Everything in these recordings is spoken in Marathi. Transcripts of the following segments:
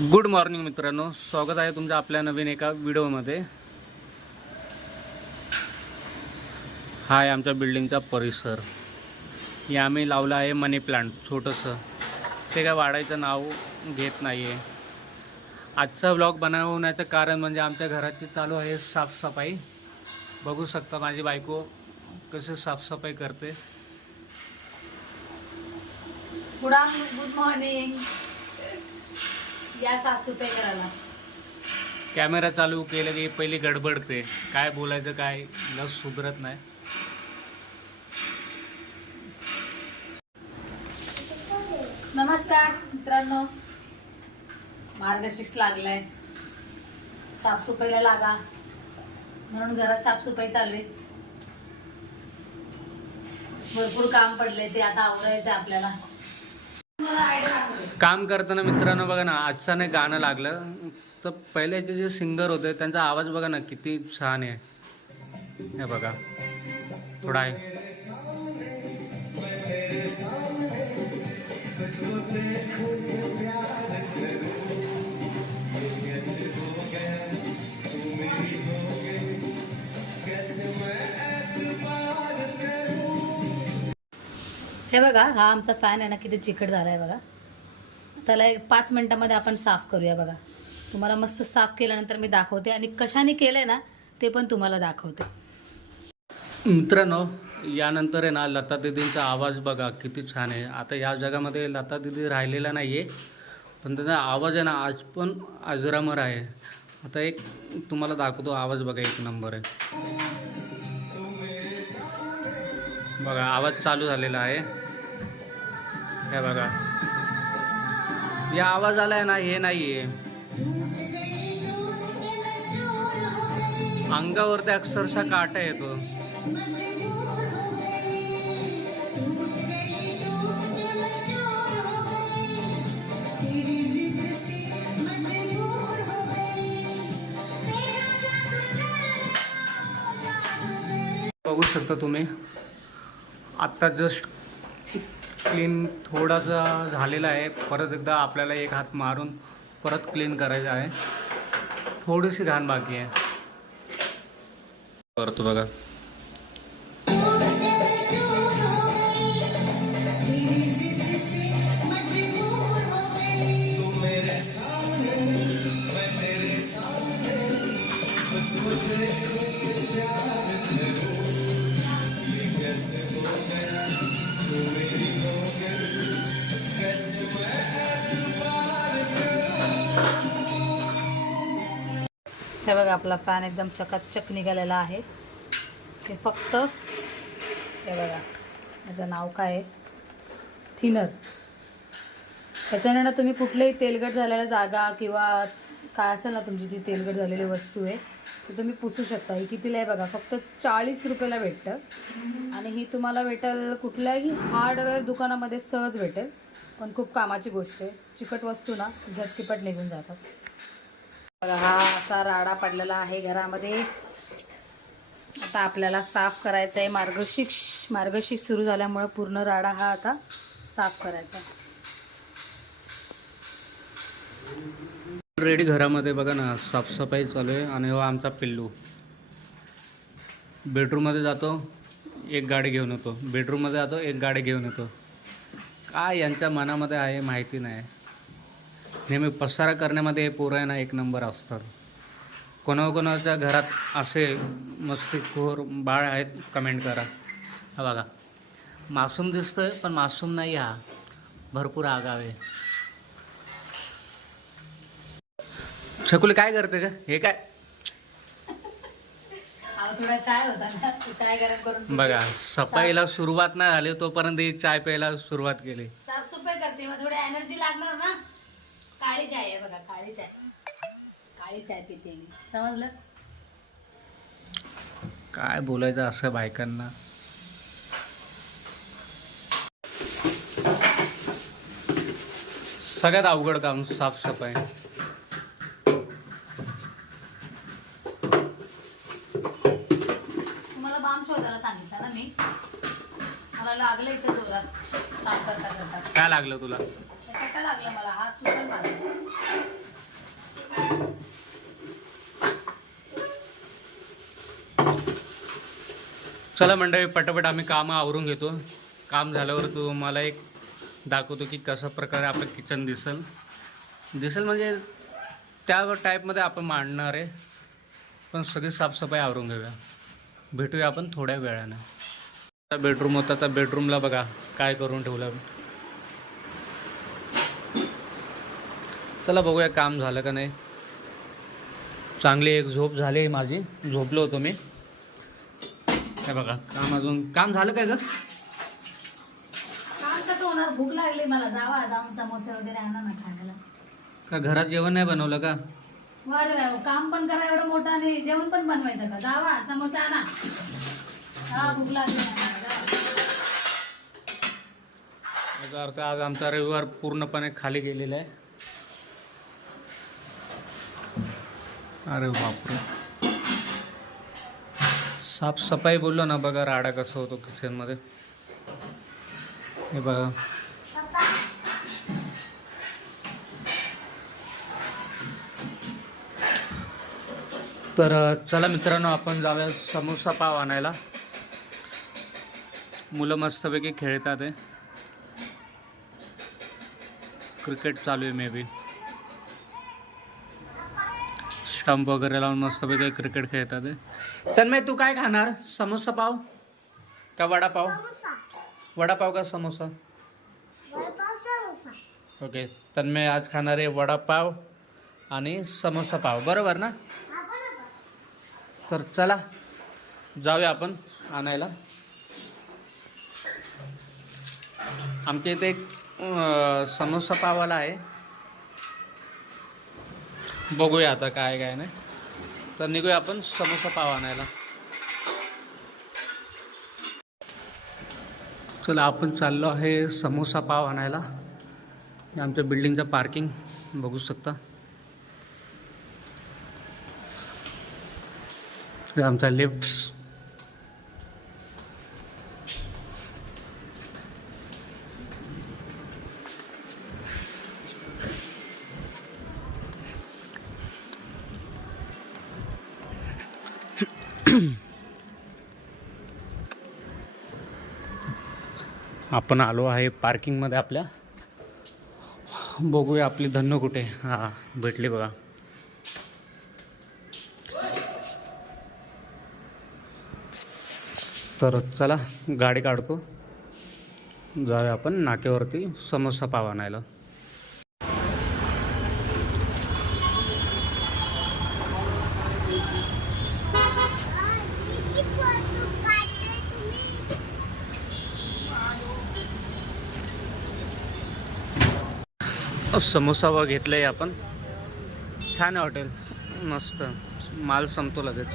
गुड मॉर्निंग मित्रांनो. स्वागत आहे तुमच्या आपल्या नवीन एका व्हिडिओमध्ये. हा आहे आमच्या बिल्डिंगचा परिसर. हे आम्ही लावलं आहे मनी प्लांट छोटंसं. ते काय वाढायचं नाव घेत नाही आहे आजचा ब्लॉग बनवण्याचं कारण म्हणजे आमच्या घराची चालू आहे साफसफाई. बघू शकता माझी बायको कसे साफसफाई करते. गुड मॉर्निंग या साफसफाई करायला. कॅमेरा चालू केलं की पहिली गडबडते काय बोलायचं काय लस सुधरत नाही. नमस्कार मित्रांनो. मार्गशीर्ष लागलाय. साफसफाईला लागा. म्हणून घरात साफसफाई चालू आहे भरपूर काम पडले ते आता आवरायचं आपल्याला. काम करताना मित्रांनो बघा ना अचानक गाणं लागलं. तर पहिल्याचे जे सिंगर होते त्यांचा आवाज बघा ना किती छान आहे. हे बघा. थोडा आहे. हे बघा हा आमचा फॅन आहे ना किती चिकट झाला आहे बघा. त्याला एक पाच मिनटामध्ये आपण साफ करूया बघा. तुम्हाला मस्त साफ केल्यानंतर मी दाखवते आणि कशाने केलं आहे ना ते पण तुम्हाला दाखवते. मित्रांनो यानंतर आहे ना लता दिदींचा आवाज बघा किती छान आहे. आता या जगामध्ये लता दिदी राहिलेला नाही आहे पण त्याचा आवाज आहे ना आज पण अजरामर आहे. आता एक तुम्हाला दाखवतो आवाज बघा एक नंबर आहे. बघा आवाज चालू झालेला आहे. हे बघा. या आवाजाला आहे ना हे नाही आहे अंगावरती अक्षरशः काटा येतो. बघू शकता तुम्ही. आत्ता जस्ट क्लीन थोडासा झालेला आहे. परत एकदा आपल्याला एक हात मारून परत क्लीन करायचं आहे. थोडीशी घाण बाकी आहे. करतो बघा. हे बघा आपला फॅन एकदम चकाचक निघालेला आहे. हे फक्त हे बघा याचं नाव काय आहे? थिनर. ह्याच्यानं ना तुम्ही कुठलेही तेलकट झालेल्या जागा किंवा काय असेल ना तुमची जी तेलकट झालेली वस्तू आहे ती तुम्ही पुसू शकता. ही कितीला आहे बघा फक्त चाळीस रुपयाला भेटतं. आणि ही तुम्हाला भेटेल कुठल्याही हार्डवेअर दुकानामध्ये सहज भेटेल. पण खूप कामाची गोष्ट आहे. चिकट वस्तू ना झटकीपट निघून जातात. बघा हा असा राडा पडलेला आहे घरामध्ये. आता आपल्याला साफ करायचा आहे मार्गशीर्ष मार्गशीर्ष सुरू झाल्यामुळे पूर्ण राडा हा आता साफ करायचा आहे. रेडी घरामध्ये बघा ना साफसफाई चालू आहे. आणि हो आमचा पिल्लू. बेडरूममध्ये जातो एक गाडी घेऊन येतो. बेडरूममध्ये जातो एक गाडी घेऊन येतो. काय यांच्या मनामध्ये आहे माहिती नाही. नेहमी पसारा करण्यामध्ये हे पोरं आहे ना एक नंबर असतात. कोणाकोणाच्या घरात असे मस्तीखोर बाळ आहेत कमेंट करा. हा बघा. मासूम दिसतोय पण मासूम नाही हा. भरपूर आगाव छकुली काय करते का हे काय? थोडा चाय होता ना तो चाय गरम करून बघा सफाईला सुरुवात नाही झाली तोपर्यंत ही चाय प्यायला सुरुवात केली. साफसफाई करते मग थोडी एनर्जी लागणार ना. काळी चाय आहे बघा काळी चाय. काळी चाय पिते मी. समजलं? काय बोलायचं असं बायकांना? सगळ्यात अवघड काम साफसफाई. तुम्हाला बाम शोधायला सांगितलं ना मी? मला लागलं इथं जोरात. काम करता करता. काय लागलं तुला? लागला मला. हात चला मंडळी पटापट आम्ही कामं आवरून घेतो. काम झाल्यावर तुम्हाला एक दाखवतो की कशा प्रकारे आपलं किचन दिसेल. दिसेल म्हणजे त्या टाईपमध्ये आपण मांडणार आहे. पण सगळी साफसफाई आवरून घेऊया. भेटूया आपण थोड्या वेळानं. बेडरूम होता त्या बेडरूमला बघा काय करून ठेवलं. चला बघूया काम झालं का नाही. चांगली एक झोप झाली माझी. झोपलो होतो मी. हे बघा काम अजून काम झालं काय ग? काम कसं होणार? भूक लागली मला. जावा जाऊन समोसे वगैरे आणा ना खायला. का घरात जेवण नाही बनवलं का? वर काम पण करा एवढं मोठं आणि जेवण पण बनवायचं का? जावा समोसे आणा. हा भूक लागली ना मला, जावा. याचा अर्थ आज आमचा रविवार पूर्णपणे खाली गेलेला आहे. अरे बापरे. साफसफाई बोललो ना बघा राडा कसं होतो किचनमध्ये हे बघा. तर चला मित्रांनो आपण जाऊया समोसा पाव आणायला. मुलं मस्तपैकी खेळतात आहे क्रिकेट चालू आहे मे बी स्टंप वगैरे लावून मस्तपैकी क्रिकेट खेळतात तर तन्मय तू काय खाणार? समोसा पाव का वडापाव? वडापाव का समोसा? ओके तन्मय आज खाणार आहे वडापाव आणि समोसा पाव. बरोबर ना? तर चला जाऊया आपण आणायला. आमच्या इथे एक समोसा पावाला आहे. बघूया आता काय काय नाही. तर निघूया आपण समोसा पाव आणायला. चला आपण चाललो आहे समोसा पाव आणायला. आमच्या बिल्डिंगचं पार्किंग बघू शकता. आमचा लिफ्ट आपण आलो आहे पार्किंगमध्ये आपल्या. बघूया आपली धन्य कुठे हां भेटली बघा. तर चला गाडी काढतो. जाऊया आपण नाक्यावरती समोसा पाव आणायला समोसा व घेतलं आहे आपण. छान आहे हॉटेल. मस्त. माल संपतो लगेच.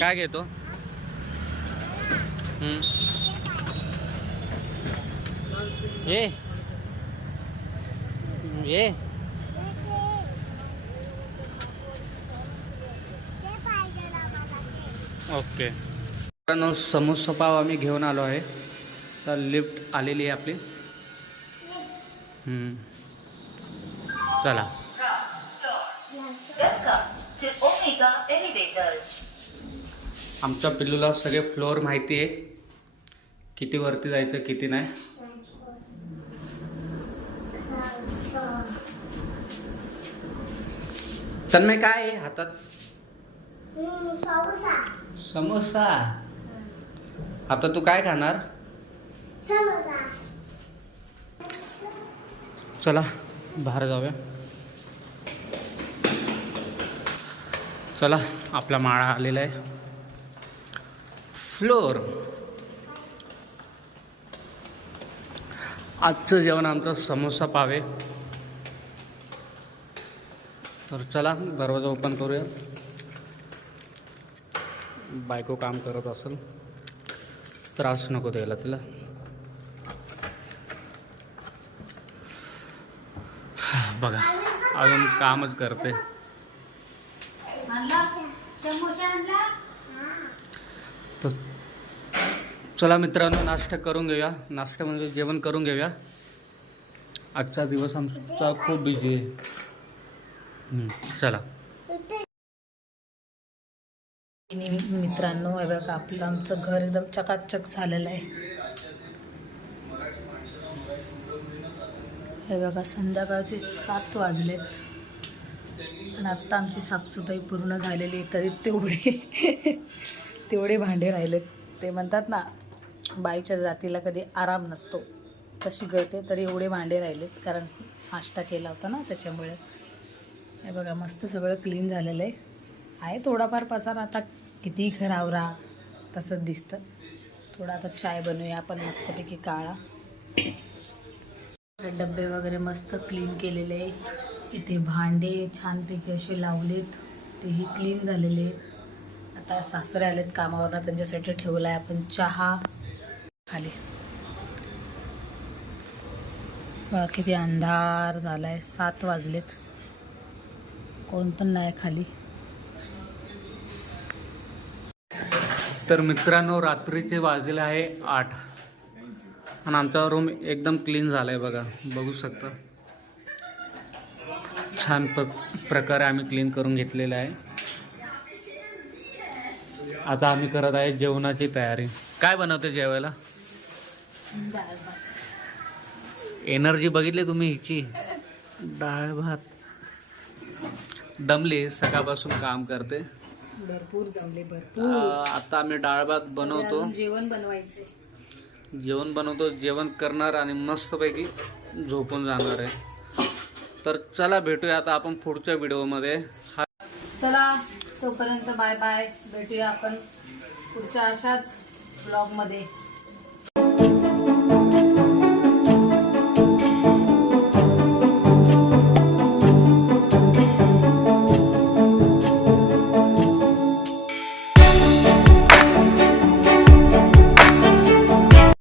काय घेतो? हम्म. ये. ये. ओके. समोसा पाव आम्ही घेऊन आलो आहे. तर लिफ्ट आलेली आहे आपली. हम्म. चला. आमच्या पिल्लूला सगळे फ्लोअर माहिती आहे. किती वरती जायचं किती नाही. तन्मय काय आहे हातात? समोसा. आता तू काय खाणार? चला बाहेर जाऊया. चला आपला माळा आलेला आहे. फ्लोर आजचं जेवण आमचं समोसा पावे. तर चला दरवाजा ओपन करूया. बायको काम करत असेल त्रास नको द्यायला तिला. बघा अजून कामच करते. तर चला मित्रांनो नाश्ता करून घेऊया. नाश्ता म्हणजे जेवण करून घेऊया. आजचा दिवस आमचा खूप बिझी आहे. हम्म, चला. मित्रांनो हे बघा आपलं आमचं घर एकदम चकाचक झालेलं आहे. हे बघा संध्याकाळचे सात वाजलेत. आणि आत्ता आमची साफसफाई पूर्ण झालेली तरी तेवढे तेवढे भांडे राहिलेत. ते म्हणतात ना बाईच्या जातीला कधी आराम नसतो. तशी गळते तरी एवढे भांडे राहिलेत. कारण नाश्ता केला होता ना त्याच्यामुळे. हे बघा मस्त सगळं क्लीन झालेलं आहे. आहे थोडाफार पसार आता कितीही खरावरा तसंच दिसतं. थोडा आता चाय बनवूया आपण मस्तपैकी काळा. डब्बे वगैरे मस्त क्लीन केलेले आहे इथे भांडे छानपैकी असे लावलेत. तेही क्लीन झालेले आहेत. आता सासरे आलेत कामावरनं. त्यांच्यासाठी ठेवला आहे आपण चहा. खाली. किती अंधार झाला आहे सात वाजलेत. कोण पण नाही खाली. तर मित्रांनो रात्रीचे वाजले आहे आठ. आणि आमचा रूम एकदम क्लीन झाला आहे बघा. बघू शकता. छान प प्रकारे आम्ही क्लीन करून घेतलेलं आहे. आता आम्ही करत आहे जेवणाची तयारी. काय बनवते जेवायला? एनर्जी बघितली तुम्ही हिची? डाळ भात. दमली सकाळपासून काम करते. भरपूर दमले भरपूर. आता आम्ही डाळ भात बनवतो. जेवण बनवायचे जेवण बनवतो जेवण करणार आणि मस्तपैकी झोपून जाणार आहे. तर चला भेटूया आता आपण पुढच्या व्हिडिओमध्ये. हा चला तोपर्यंत बाय बाय. भेटूया आपण पुढच्या अशाच ब्लॉगमध्ये